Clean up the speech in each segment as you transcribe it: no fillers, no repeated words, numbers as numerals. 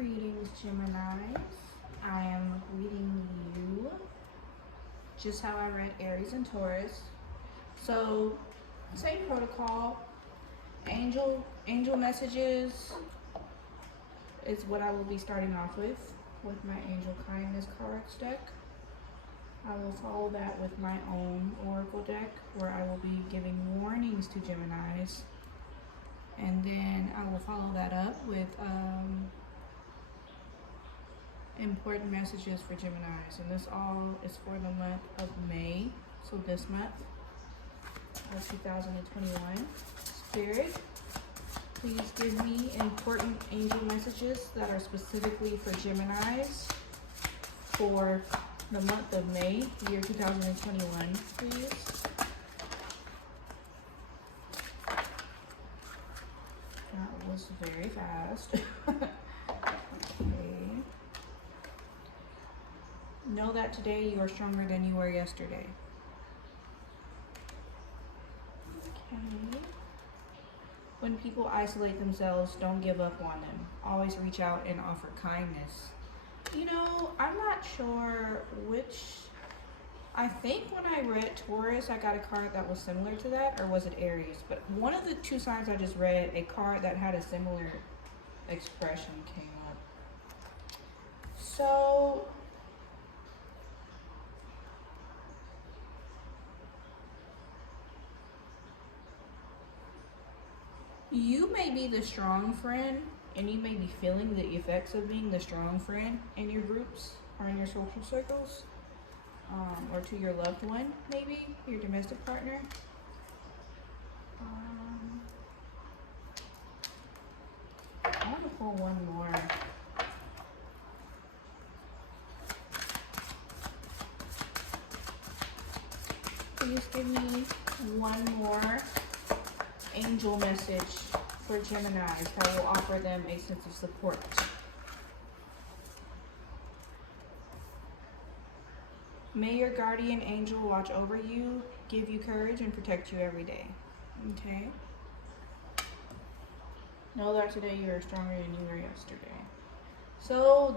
Greetings, Geminis. I am reading you just how I read Aries and Taurus. So, same protocol. Angel messages is what I will be starting off with my Angel Kindness cards deck. I will follow that with my own Oracle deck, where I will be giving warnings to Geminis. And then I will follow that up with important messages for Geminis. And this all is for the month of May, so this month of 2021. Spirit, please give me important angel messages that are specifically for Geminis for the month of May, year 2021, please. That was very fast. Okay. Know that today you are stronger than you were yesterday. Okay. When people isolate themselves, don't give up on them. Always reach out and offer kindness. You know, I'm not sure which. I think when I read Taurus, I got a card that was similar to that, or was it Aries? But one of the two signs I just read, a card that had a similar expression came up. So, you may be the strong friend, and you may be feeling the effects of being the strong friend in your groups or in your social circles. Or to your loved one, maybe your domestic partner. I want to pull one more. Please give me one more angel message for Geminis that will offer them a sense of support. May your guardian angel watch over you, give you courage, and protect you every day. Okay? Know that today you are stronger than you were yesterday. So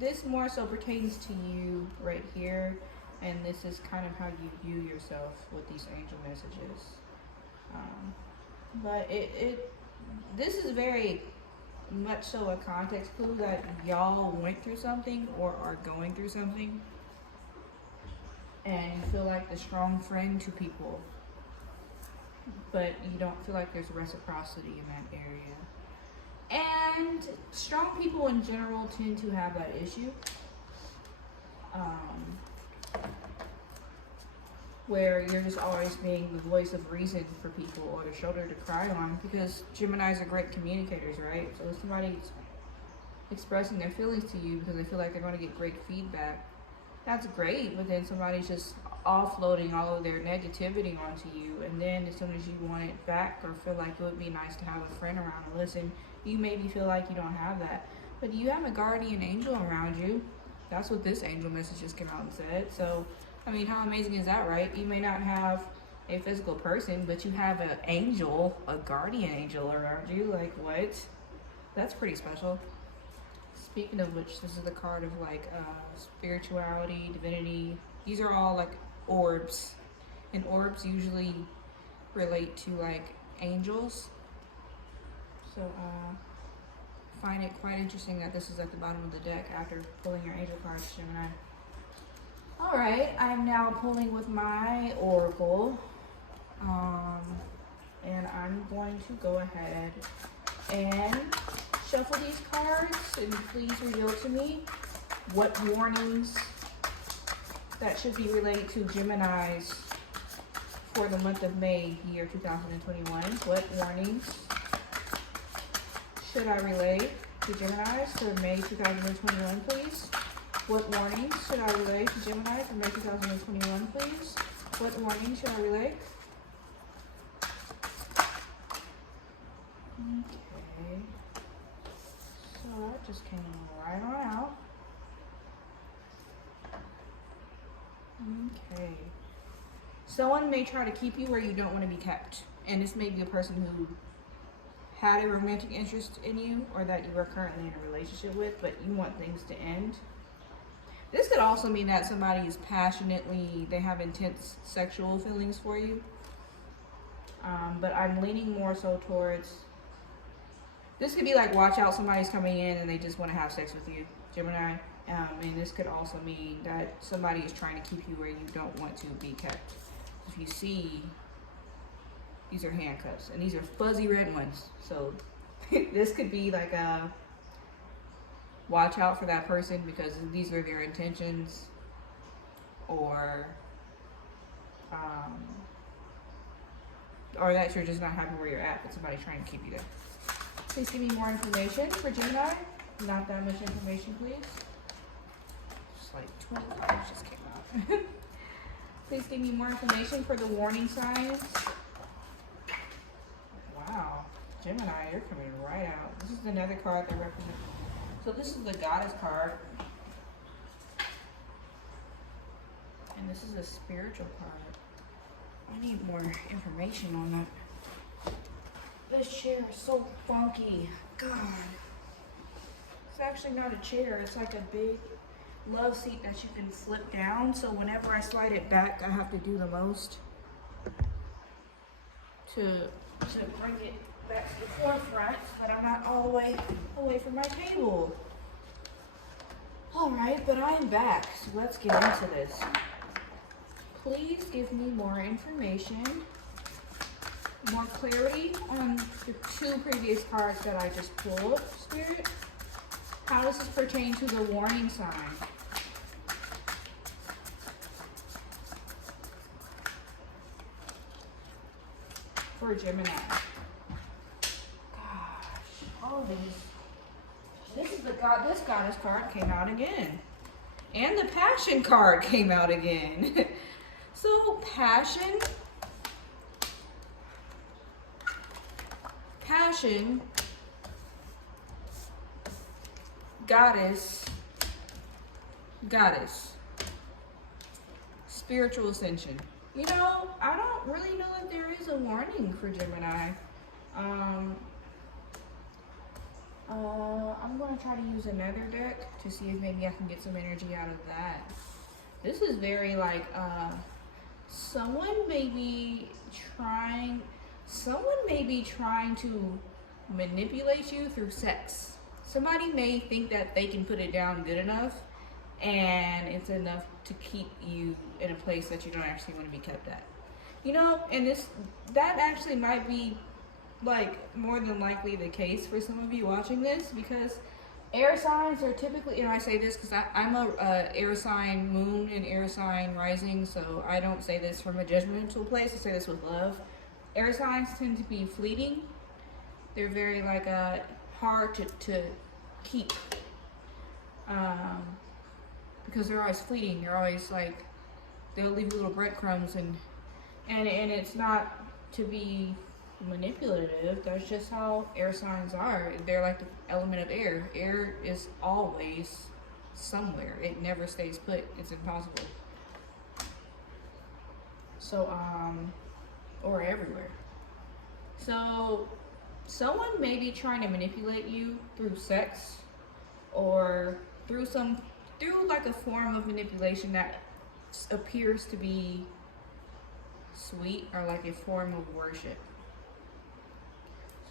this more so pertains to you right here, and this is kind of how you view yourself with these angel messages. But this is very much so a context clue that y'all went through something or are going through something, and you feel like the strong friend to people, but you don't feel like there's reciprocity in that area. And strong people in general tend to have that issue, where you're just always being the voice of reason for people or the shoulder to cry on, because Geminis are great communicators, right? So if somebody's expressing their feelings to you because they feel like they're going to get great feedback, that's great, but then somebody's just offloading all of their negativity onto you, and then as soon as you want it back or feel like it would be nice to have a friend around to listen, you maybe feel like you don't have that. But you have a guardian angel around you. That's what this angel message just came out and said. So, I mean, how amazing is that, right? You may not have a physical person, but you have an angel, a guardian angel around you. Like, what? That's pretty special. Speaking of which, this is the card of like spirituality, divinity. These are all like orbs, and orbs usually relate to like angels. So find it quite interesting that this is at the bottom of the deck after pulling your angel cards, Gemini. All right, I'm now pulling with my oracle, and I'm going to go ahead and shuffle these cards, and please reveal to me what warnings that should be relayed to Geminis for the month of May, year 2021. What warnings should I relay to Geminis for May 2021, please? What warnings should I relay to Gemini for May 2021, please? What warnings should I relay? Okay. So that just came right on out. Okay. Someone may try to keep you where you don't want to be kept. And this may be a person who had a romantic interest in you or that you are currently in a relationship with, but you want things to end. This could also mean that somebody is passionately, they have intense sexual feelings for you. But I'm leaning more so towards, this could be like, watch out, somebody's coming in and they just want to have sex with you, Gemini. And this could also mean that somebody is trying to keep you where you don't want to be kept. If you see, these are handcuffs, and these are fuzzy red ones. So this could be like a watch out for that person because these are their intentions, or that you're just not happy where you're at, but somebody's trying to keep you there. Please give me more information for Gemini. Not that much information, please. Just like 20 cards just came out. Please give me more information for the warning signs. Wow, Gemini, you're coming right out. This is another card that represents. So this is the Goddess card. And this is a spiritual card. I need more information on that. This chair is so funky. God. It's actually not a chair. It's like a big love seat that you can flip down. So whenever I slide it back, I have to do the most to bring it back to the forefront so that I'm not all the way away from my table. All right, but I am back. So let's get into this. Please give me more information, more clarity on the two previous cards that I just pulled, Spirit. How does this pertain to the warning sign? For Gemini. Gosh, all these. This Goddess card came out again. And the Passion card came out again. So passion, goddess, spiritual ascension. You know, I don't really know if there is a warning for Gemini. I'm going to try to use another deck to see if maybe I can get some energy out of that. This is very like, someone may be trying to manipulate you through sex. Somebody may think that they can put it down good enough and it's enough to keep you in a place that you don't actually want to be kept at. You know, and that actually might be like more than likely the case for some of you watching this, because air signs are typically, and I say this because I'm a air sign moon and air sign rising, so I don't say this from a judgmental place. I say this with love. Air signs tend to be fleeting. They're very like hard to keep because they're always fleeting. They're always like, they'll leave you little breadcrumbs, and it's not to be manipulative. That's just how air signs are. They're like the element of air. Air is always somewhere. It never stays put. It's impossible. So or everywhere. So someone may be trying to manipulate you through sex, or through like a form of manipulation that appears to be sweet, or like a form of worship.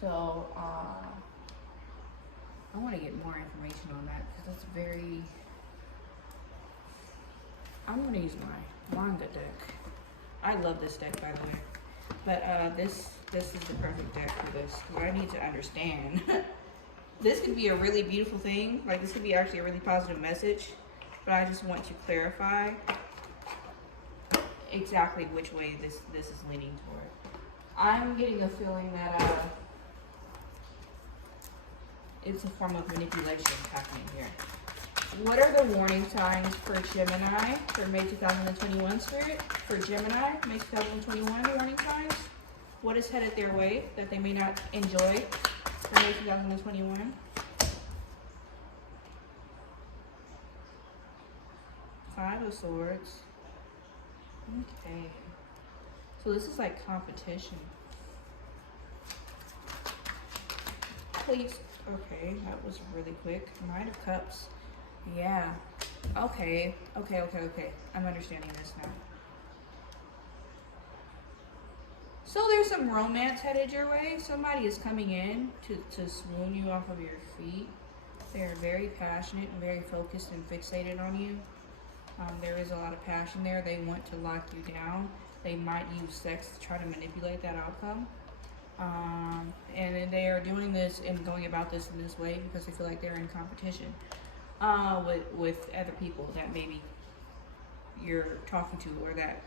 So I want to get more information on that because that's very. I'm going to use my manga deck. I love this deck, by the way, but this is the perfect deck for this because I need to understand. This could be a really beautiful thing. Like, this could be actually a really positive message, but I just want to clarify exactly which way this is leaning toward. I'm getting a feeling that it's a form of manipulation happening here. What are the warning signs for Gemini for May 2021, Spirit? For Gemini, May 2021 warning signs. What is headed their way that they may not enjoy for May 2021? Five of Swords. Okay. So this is like competition. Please. Okay, that was really quick. Nine of Cups. Yeah. Okay. Okay. I'm understanding this now. So there's some romance headed your way. Somebody is coming in to swoon you off of your feet. They are very passionate and very focused and fixated on you. There is a lot of passion there. They want to lock you down. They might use sex to try to manipulate that outcome. And then they are doing this and going about this in this way because they feel like they're in competition with other people that maybe you're talking to, or that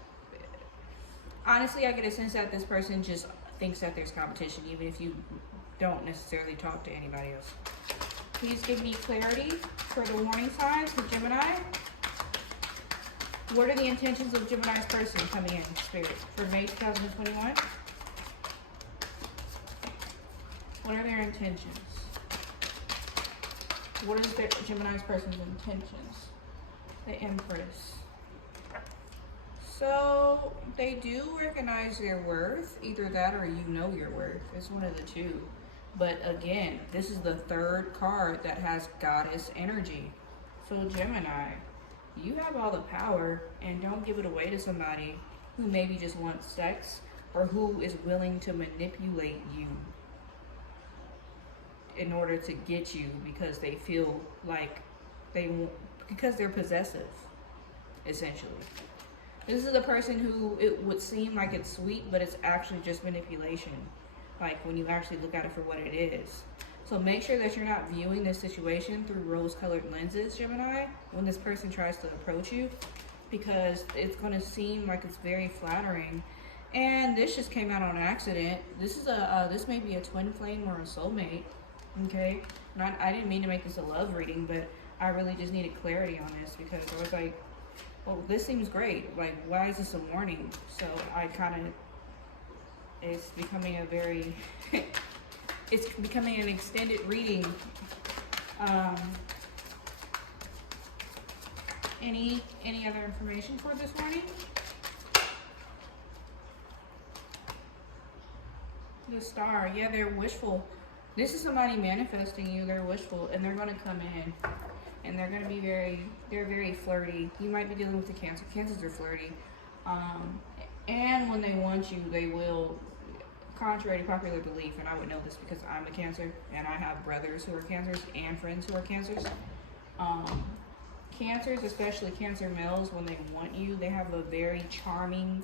honestly I get a sense that this person just thinks that there's competition even if you don't necessarily talk to anybody else. Please give me clarity for the warning signs for Gemini. What are the intentions of Gemini's person coming in, Spirit, for May 2021? What are their intentions? What is Gemini's person's intentions? The Empress. So, they do recognize their worth. Either that or you know your worth. It's one of the two. But again, this is the third card that has goddess energy. So Gemini, you have all the power, and don't give it away to somebody who maybe just wants sex or who is willing to manipulate you in order to get you because they feel like because they're possessive, essentially. This is a person who it would seem like it's sweet, but it's actually just manipulation. Like when you actually look at it for what it is. So make sure that you're not viewing this situation through rose-colored lenses, Gemini, when this person tries to approach you, because it's going to seem like it's very flattering. And this just came out on accident. This is this may be a twin flame or a soulmate. Okay, I didn't mean to make this a love reading, but I really just needed clarity on this because I was like, well, this seems great. Like, why is this a warning? So I kind of, it's becoming a very, it's becoming an extended reading. Any other information for this morning? The Star, yeah, they're wishful. This is somebody manifesting you. They're wishful, and they're going to come in, and they're going to be they're very flirty. You might be dealing with the Cancer. Cancers are flirty. And when they want you, they will, contrary to popular belief, and I would know this because I'm a Cancer, and I have brothers who are Cancers and friends who are Cancers. Cancers, especially Cancer males, when they want you, they have a very charming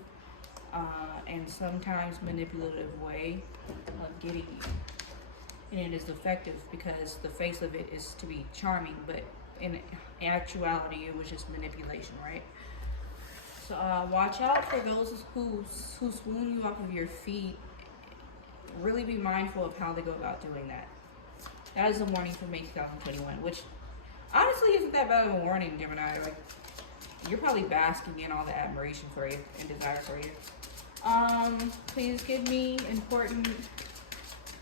and sometimes manipulative way of getting you. And it is effective because the face of it is to be charming, but in actuality, it was just manipulation, right? So watch out for those who swoon you off of your feet. Really be mindful of how they go about doing that. That is a warning for May 2021, which honestly isn't that bad of a warning, Gemini. Like, you're probably basking in all the admiration for you and desire for you. Please give me important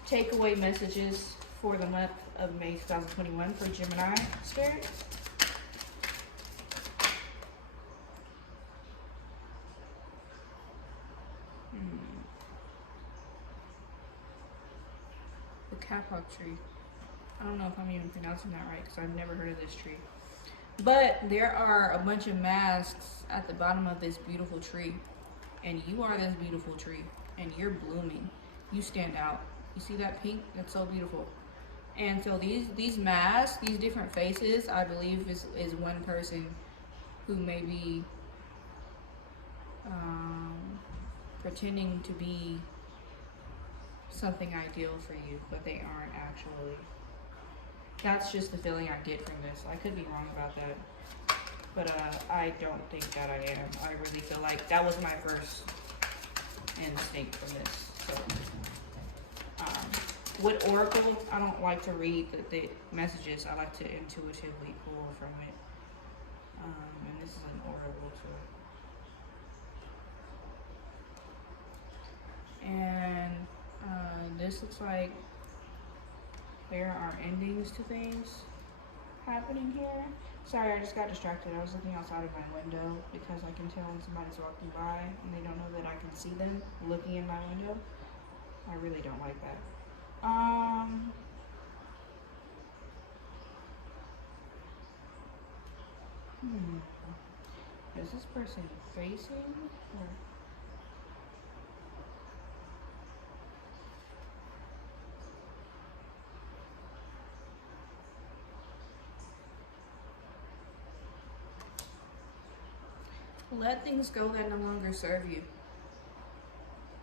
takeaway messages for the month of May 2021 for Gemini, Spirit. The Kapok tree. I don't know if I'm even pronouncing that right because I've never heard of this tree. But there are a bunch of masks at the bottom of this beautiful tree. And you are this beautiful tree. And you're blooming. You stand out. You see that pink? That's so beautiful. And so these masks, these different faces, I believe is one person who may be pretending to be something ideal for you, but they aren't actually. That's just the feeling I get from this. I could be wrong about that, but I don't think that I am. I really feel like that was my first instinct from this. So, with Oracle, I don't like to read the messages. I like to intuitively pull from it. And this is an Oracle, so. And this looks like there are endings to things happening here. Sorry, I just got distracted. I was looking outside of my window because I can tell when somebody's walking by and they don't know that I can see them looking in my window. I really don't like that. Hmm. Is this person facing or let things go that no longer serve you?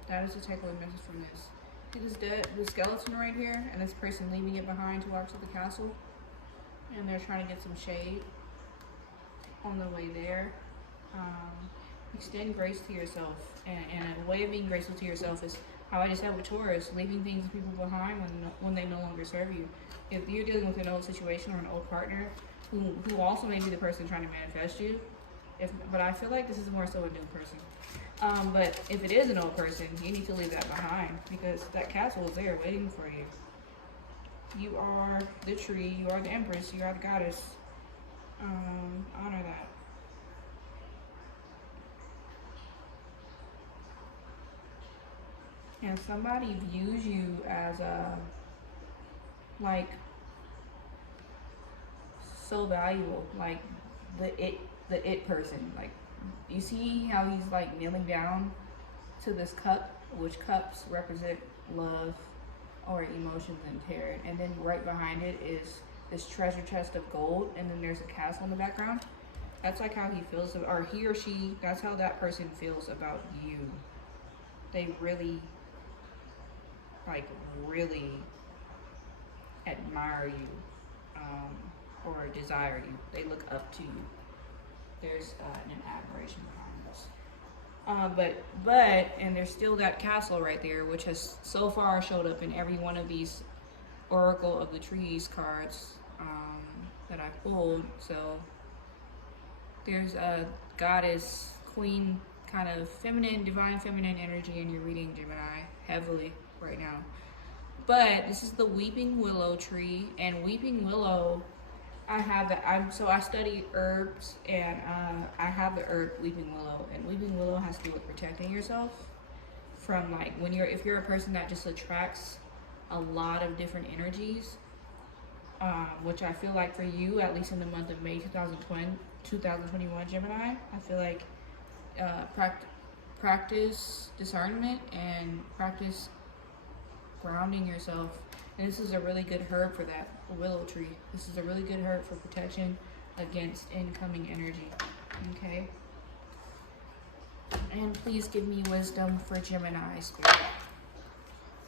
That is the takeaway message from this. It is dead, the skeleton right here, and this person leaving it behind to walk to the castle, and they're trying to get some shade on the way there. Extend grace to yourself, and a way of being graceful to yourself is how I just said with Taurus, leaving things and people behind when they no longer serve you. If you're dealing with an old situation or an old partner who also may be the person trying to manifest you, but I feel like this is more so a new person. But if it is an old person, you need to leave that behind because that castle is there waiting for you. You are the tree, you are the empress, you are the goddess. Honor that. And somebody views you as a, like, so valuable, like the it person. Like, you see how he's like kneeling down to this cup, which cups represent love or emotions and terror, and then right behind it is this treasure chest of gold, and then there's a castle in the background. That's like how he feels, or he or she, that's how that person feels about you. They really, like, really admire you, or desire you. They look up to you. There's an admiration behind this. And there's still that castle right there, which has so far showed up in every one of these Oracle of the Trees cards that I pulled. So there's a goddess, queen, kind of feminine, divine feminine energy in your reading, Gemini, heavily right now. But this is the weeping willow tree, and weeping willow, I study herbs, and I have the herb weeping willow, and weeping willow has to do with protecting yourself from, like, if you're a person that just attracts a lot of different energies, which I feel like for you, at least in the month of May 2021, Gemini, I feel like practice discernment and practice grounding yourself. And this is a really good herb for that, willow tree. This is a really good herb for protection against incoming energy. Okay? And please give me wisdom for Gemini spirit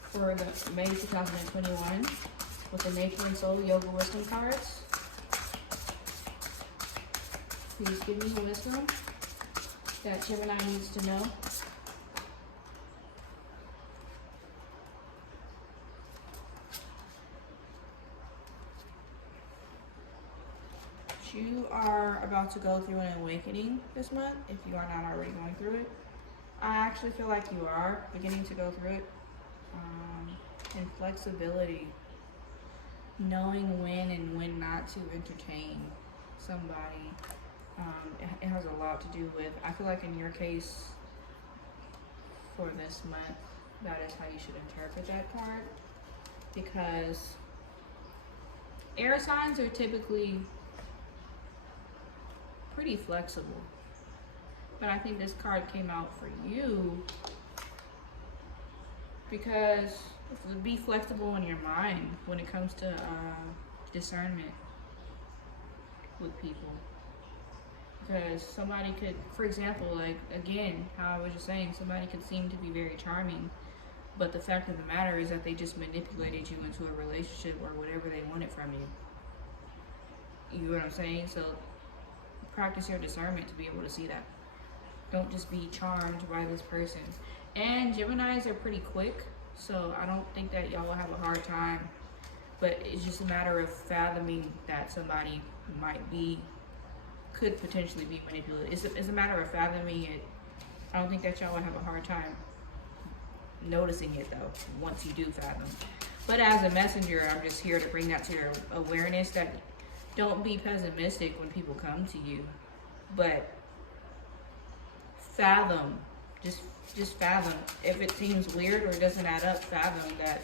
for the May 2021 with the Nature and Soul Yoga Wisdom cards. Please give me wisdom that Gemini needs to know. You are about to go through an awakening this month, if you are not already going through it. I actually feel like you are beginning to go through it. And flexibility, knowing when and when not to entertain somebody. It has a lot to do with, I feel like in your case, for this month, that is how you should interpret that card. Because air signs are typically pretty flexible, but I think this card came out for you because be flexible in your mind when it comes to discernment with people. Because somebody could, for example, like, again, how I was just saying, somebody could seem to be very charming, but the fact of the matter is that they just manipulated you into a relationship or whatever they wanted from you. You know what I'm saying? So practice your discernment to be able to see that. Don't just be charmed by this person. And Geminis are pretty quick, so I don't think that y'all will have a hard time. But it's just a matter of fathoming that somebody could potentially be manipulated. It's a matter of fathoming it. I don't think that y'all will have a hard time noticing it, though, once you do fathom. But as a messenger, I'm just here to bring that to your awareness that don't be pessimistic when people come to you, but fathom, just fathom. If it seems weird or doesn't add up, fathom that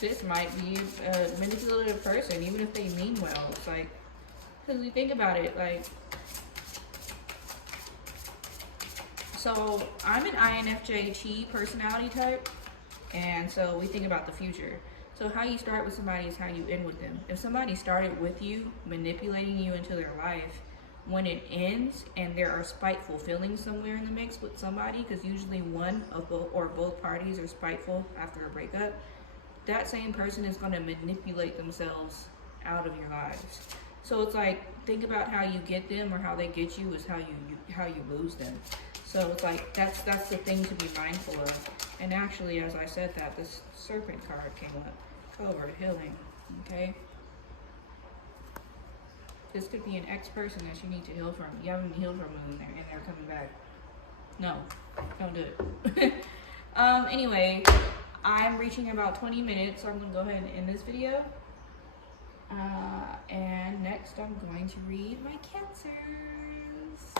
this might be a manipulative person, even if they mean well. It's like, because you think about it, like, So I'm an INFJ Chi personality type, and so we think about the future. So how you start with somebody is how you end with them. If somebody started with you, manipulating you into their life, when it ends and there are spiteful feelings somewhere in the mix with somebody, because usually one of both or both parties are spiteful after a breakup, that same person is going to manipulate themselves out of your lives. So it's like, think about how you get them or how they get you is how you lose them. So it's like that's the thing to be mindful of. And actually, as I said that, this serpent card came up. Covert healing. Okay. This could be an ex-person that you need to heal from. You haven't healed from them and they're coming back. No, don't do it. Anyway, I'm reaching about 20 minutes, so I'm gonna go ahead and end this video. And next I'm going to read my Cancers.